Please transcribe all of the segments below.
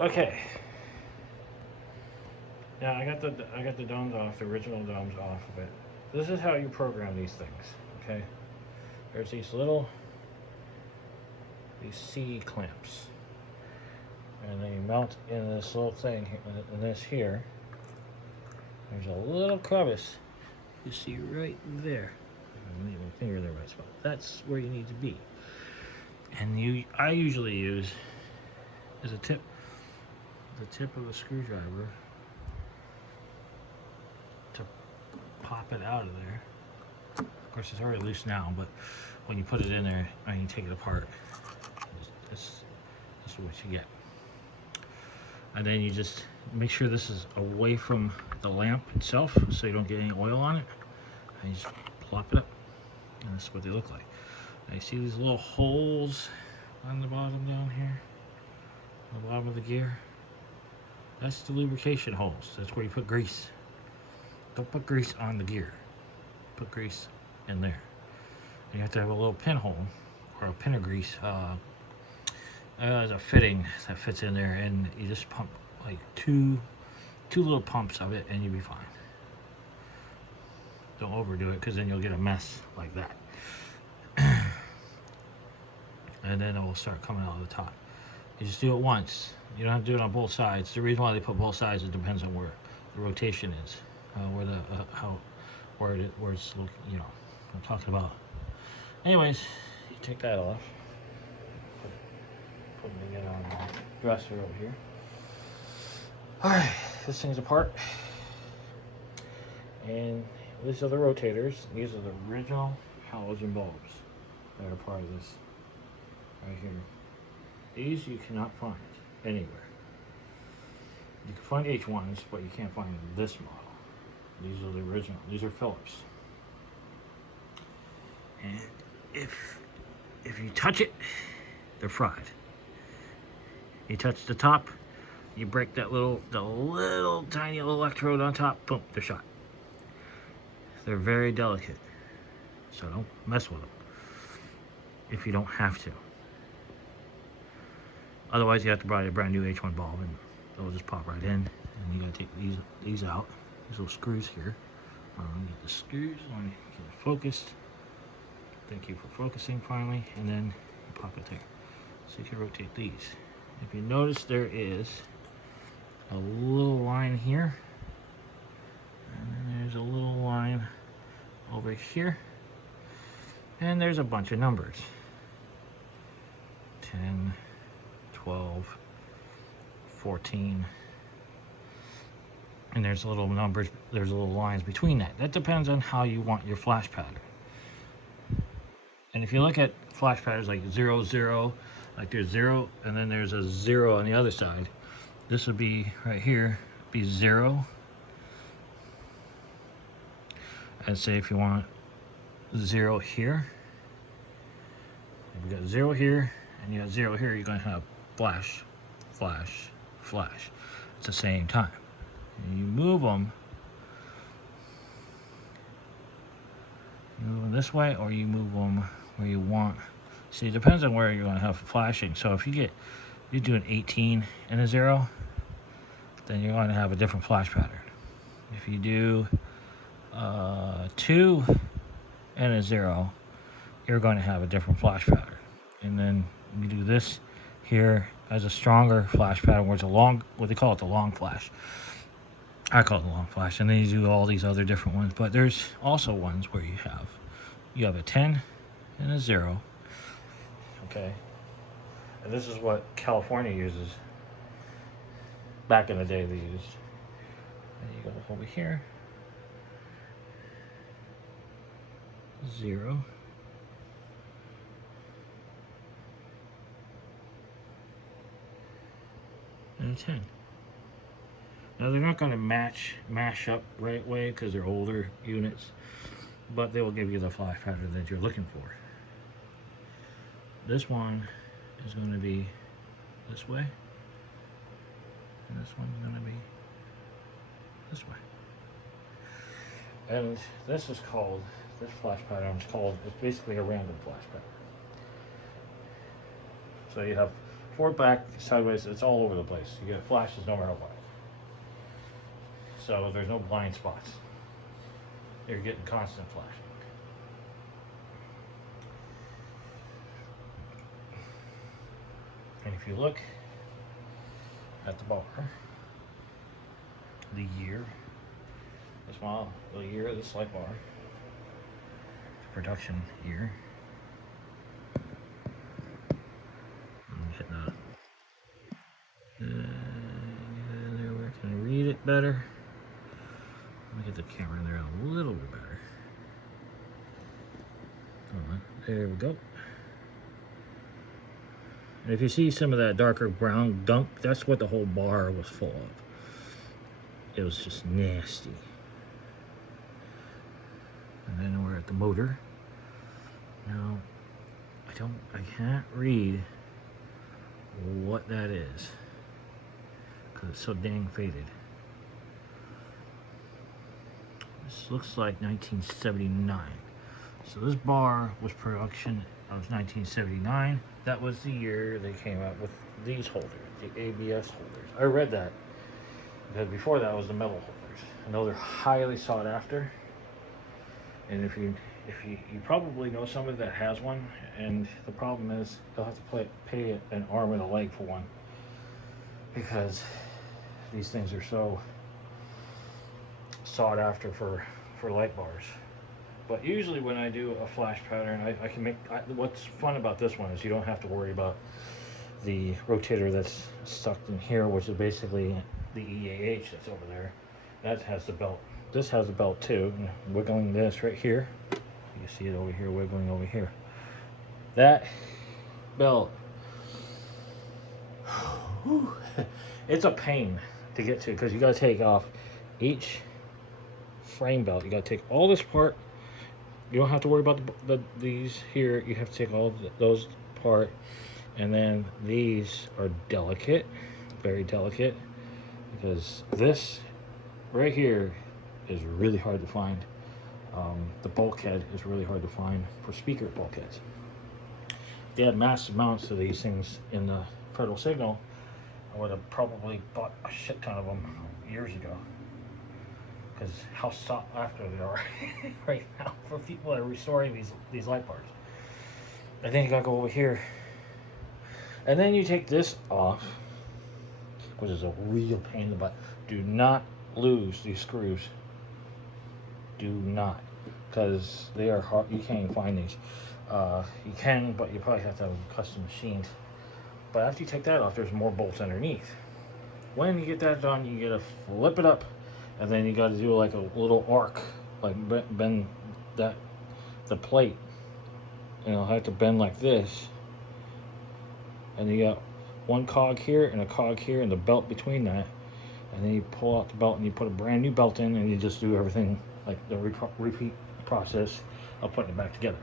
Okay. Now I got the domes off, the original domes off of it. This is how you program these things. Okay. There's these C clamps, and they mount in this little thing. In this here, there's a little crevice. You see right there. I need my finger in the right spot. That's where you need to be. And I usually use as a tip, the tip of a screwdriver to pop it out of there. Of course, it's already loose now, but when you put it in there and you take it apart, this is what you get. And then you just make sure this is away from the lamp itself so you don't get any oil on it. And you just plop it up, and this is what they look like. Now you see these little holes on the bottom down here, on the bottom of the gear? That's the lubrication holes. That's where you put grease. Don't put grease on the gear. Put grease in there. And you have to have a little pinhole or a pin of grease. There's a fitting that fits in there, and you just pump like two little pumps of it, and you'll be fine. Don't overdo it, because then you'll get a mess like that. And then it will start coming out of the top. You just do it once. You don't have to do it on both sides. The reason why they put both sides, it depends on where the rotation is, where it's looking. You know, I'm talking about. Anyways, you take that off. Put it again on the dresser over here. All right, this thing's apart, and these are the rotators. These are the original halogen bulbs that are part of this right here. These you cannot find anywhere. You can find H1s, but you can't find this model. These are the original. These are Phillips. And if you touch it, they're fried. You touch the top, you break the little tiny electrode on top, boom, they're shot. They're very delicate, so don't mess with them if you don't have to. Otherwise, you have to buy a brand new H1 bulb, and they'll just pop right in. And you gotta take these out, these little screws here. Get the screws on, get it focused. Thank you for focusing finally, and then you pop it there. So you can rotate these. If you notice, there is a little line here, and then there's a little line over here, and there's a bunch of numbers. 10, 12, 14, and there's little numbers, there's little lines between that. That depends on how you want your flash pattern. And if you look at flash patterns like 0, 0, like there's 0, and then there's a 0 on the other side, this would be right here, be 0. And say if you want 0 here, if you got 0 here, and you got 0 here, you're going to have flash, flash, flash at the same time. And you move them this way, or you move them where you want. See, it depends on where you're going to have flashing. So if you do an 18 and a 0, then you're going to have a different flash pattern. If you do 2 and a 0, you're going to have a different flash pattern. And then you do this here as a stronger flash pattern, where it's a long, what they call it, the long flash. I call it the long flash. And then you do all these other different ones. But there's also ones where you have a 10 and a 0. Okay. And this is what California uses. Back in the day they used. And you go over here. 0. And a 10. Now they're not going to mash up right away because they're older units, but they will give you the flash pattern that you're looking for. This one is going to be this way, and this one's going to be this way. And this flash pattern is called, it's basically a random flash pattern. So you have Forward, back, sideways, it's all over the place. You get flashes no matter what. So there's no blind spots. You're getting constant flashing. And if you look at the bar, the year, this model, the year of this light bar, the production year. I'm hitting that. Get it in there where I can read it better. Let me get the camera in there a little bit better. There we go. And if you see some of that darker brown gunk, that's what the whole bar was full of. It was just nasty. And then we're at the motor. Now, I can't read what that is because it's so dang faded. This looks like 1979. So this bar was production of 1979. That was the year they came out with these holders, the ABS holders. I read that because before that was the metal holders. I know they're highly sought after. And if you probably know somebody that has one, and the problem is they'll have to pay an arm and a leg for one because these things are so sought after for light bars. But usually when I do a flash pattern, I can make, what's fun about this one is you don't have to worry about the rotator that's stuck in here, which is basically the EAH that's over there. That has the belt. This has a belt too, and wiggling this right here. You see it over here, wiggling over here. That belt, it's a pain to get to because you got to take off each frame belt. You got to take all this part. You don't have to worry about these here. You have to take all of those apart. And then these are delicate, very delicate, because this right here is really hard to find. The bulkhead is really hard to find for speaker bulkheads. They had massive amounts of these things in the Federal Signal. I would have probably bought a shit ton of them years ago. Because how sought after they are right now for people that are restoring these light bars. And then you gotta go over here. And then you take this off, which is a real pain in the butt. Do not lose these screws. Do not. Because they are hard, you can't even find these. You can, but you probably have to have them custom machined. But after you take that off, there's more bolts underneath. When you get that done, you gotta flip it up. And then you got to do like a little arc, like bend the plate. And I'll have to bend like this. And you got one cog here and a cog here and the belt between that. And then you pull out the belt and you put a brand new belt in and you just do everything like the repeat process of putting it back together.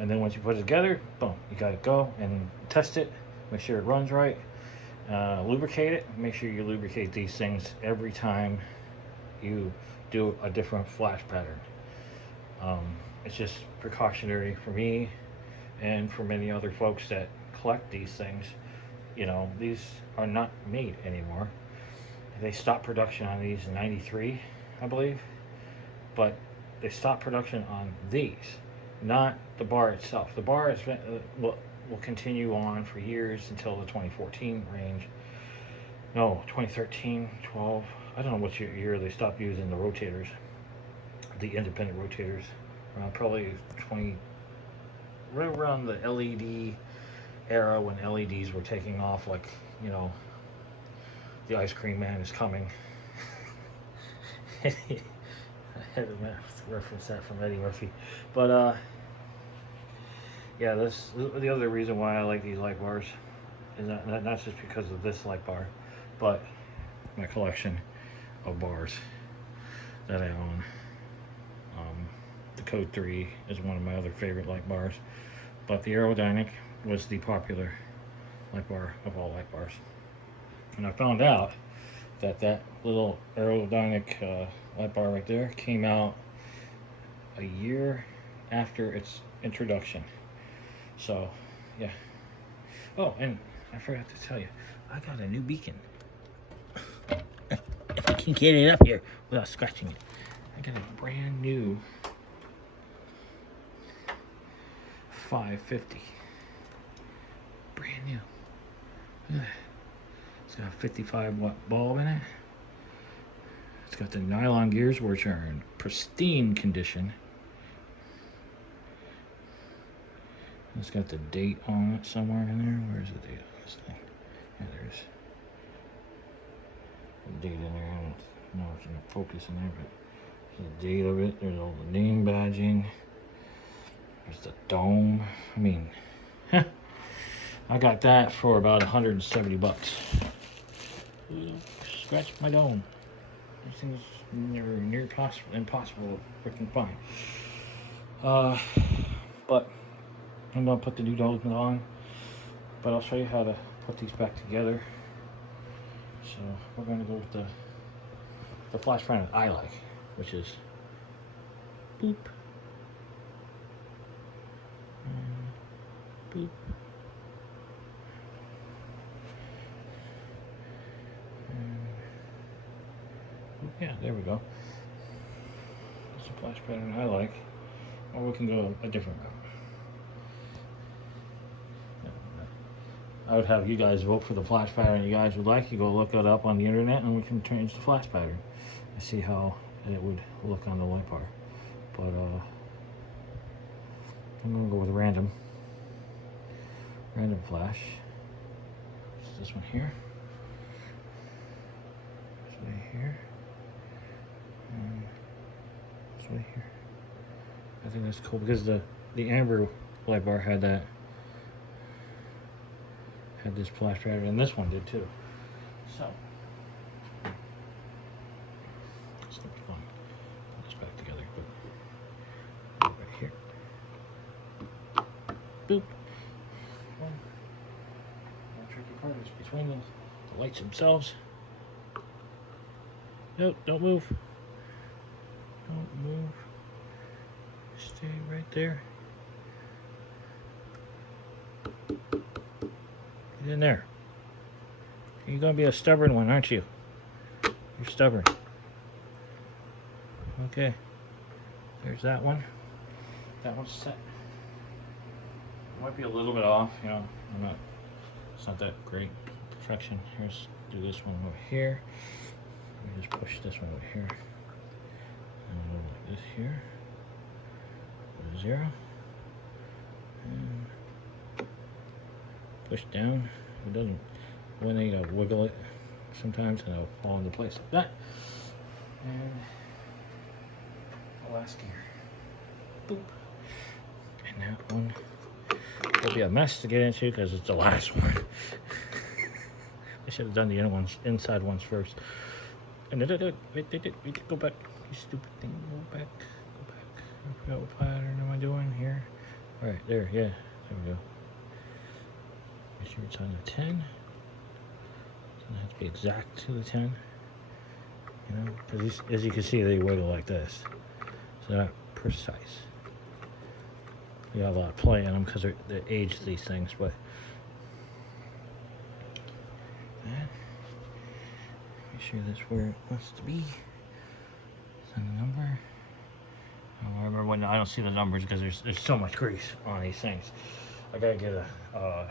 And then once you put it together, boom, you got to go and test it, make sure it runs right. Lubricate it. Make sure you lubricate these things every time you do a different flash pattern. It's just precautionary for me and for many other folks that collect these things. You know, these are not made anymore. They stopped production on these in '93, I believe, but they stopped production on these, not the bar itself. The bar is will continue on for years until the 2014 range. No, 2013, 12. I don't know what year they stopped using the rotators, the independent rotators. Probably right around the LED era when LEDs were taking off, like, you know, the ice cream man is coming. I had to reference that from Eddie Murphy. But, yeah, this the other reason why I like these light bars is not just because of this light bar, but my collection of bars that I own. The Code 3 is one of my other favorite light bars, but the AeroDynic was the popular light bar of all light bars. And I found out that little AeroDynic light bar right there came out a year after introduction. So, yeah. Oh, and I forgot to tell you, I got a new beacon. If I can get it up here without scratching it. I got a brand new 550. Brand new. Look at that. It's got a 55 watt bulb in it. It's got the nylon gears, which are in pristine condition. It's got the date on it somewhere in there. Where's the date on this thing? Yeah, there's the date in there. I don't know if it's going to focus in there, but there's the date of it. There's all the name badging. There's the dome. I mean, I got that for about 170 bucks. Scratch my dome. This thing's near impossible to freaking find. But I'm gonna put the new dome on. But I'll show you how to put these back together. So we're gonna go with the flash panel I like, which is boop. Boop. Yeah, there we go. That's a flash pattern I like. Or we can go a different route. I would have you guys vote for the flash pattern you guys would like. You go look it up on the internet and we can change the flash pattern and see how it would look on the light bar. But I'm gonna go with random flash. It's this one here. This way here. And this way here. I think that's cool because the amber light bar had this flash pattern, and this one did too. So it's gonna be fun. Put this back together. Boop. Right here. Boop. One tricky part is between the lights themselves. Nope, don't move. Don't move. Stay right there. Get in there. You're gonna be a stubborn one, aren't you? You're stubborn. Okay. There's that one. That one's set. Might be a little bit off, you know. It's not that great perfection. Here's do this one over here. Let me just push this one over here. And like this here. 0. And push down. It doesn't. When they wiggle it sometimes, and it'll fall into place like that. And the last gear. Boop. And that one will be a mess to get into because it's the last one. I should have done the inside ones first. And wait, go back. You stupid thing. Go back. I forgot what pattern am I doing here. Alright, there, yeah. There we go. Make sure it's on the 10. It doesn't have to be exact to the 10. You know, because as you can see, they wiggle like this. So they're not precise. You got a lot of play in them because they age these things, but make sure that's where it wants to be. Send the number. I remember when I don't see the numbers because there's so much grease on these things. I gotta get a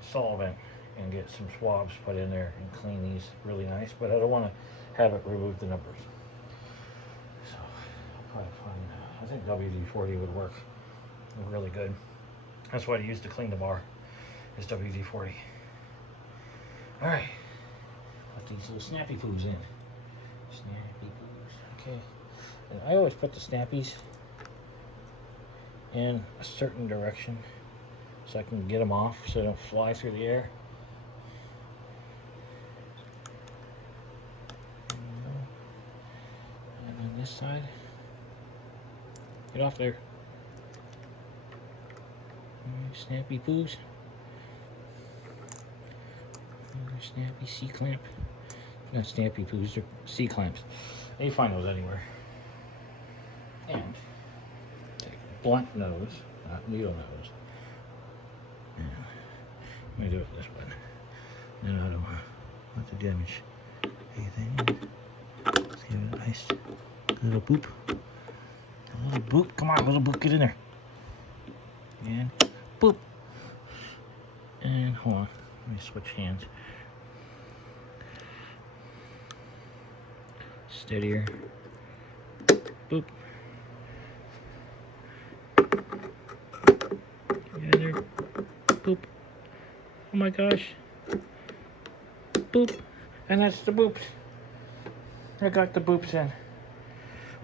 solvent and get some swabs put in there and clean these really nice, but I don't want to have it remove the numbers. So I'll probably find, I think WD-40 would work really good. That's what I use to clean the bar, is WD-40. All right, put these little snappy poos in. Snappy poos, okay. And I always put the snappies in a certain direction so I can get them off so they don't fly through the air. And then this side. Get off there. Snappy poos. Another snappy C-clamp. Not snappy poos, they're C-clamps. And you find those anywhere. And take a blunt nose needle nose. Yeah. Let me do it this way. Then I don't want to damage anything. Let's give it a nice little boop. A little boop. Come on, little boop, get in there. And boop. And hold on. Let me switch hands. Steadier. Boop. Get in there. Boop. Oh my gosh. Boop. And that's the boops. I got the boops in.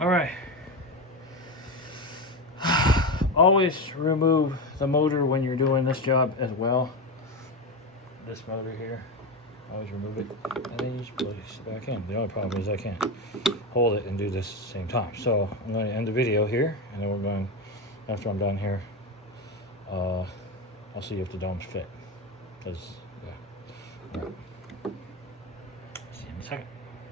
Alright. Always remove the motor when you're doing this job as well. This motor here. Always remove it. And then you just place it back in. The only problem is I can't hold it and do this at the same time. So I'm going to end the video here. And then we're going, after I'm done here, I'll see if the domes fit. Because, yeah. Alright. See you in a second.